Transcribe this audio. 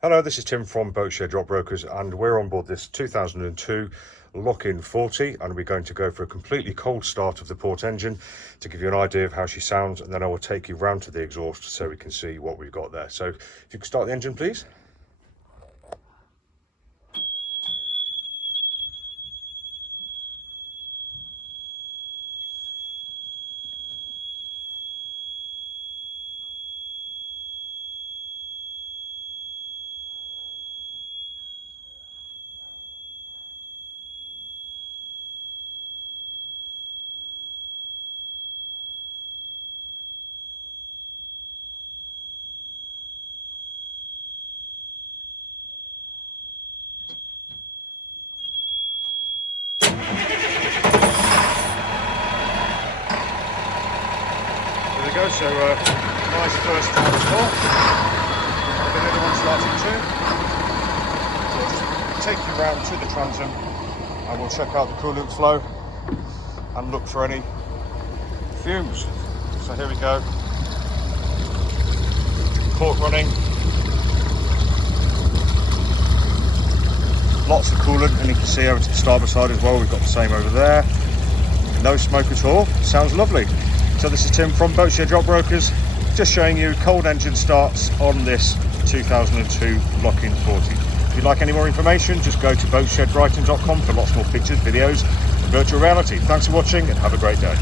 Hello, this is Tim from Boatshed Yacht Brokers, and we're on board this 2002 Lochin 40, and we're going to go for a completely cold start of the port engine to give you an idea of how she sounds, and then I will take you round to the exhaust so we can see what we've got there. So if you could start the engine, please. There we go, so nice first time start. The other one starting too. So I'll just take you round to the transom and we'll check out the coolant flow and look for any fumes. So here we go. Port running. Lots of coolant, and you can see over to the starboard side as well, we've got the same over there. No smoke at all, sounds lovely. So this is Tim from Boatshed Yacht Brokers, just showing you cold engine starts on this 2002 Lochin 40. If you'd like any more information, just go to boatshedbrighton.com for lots more pictures, videos and virtual reality. Thanks for watching and have a great day.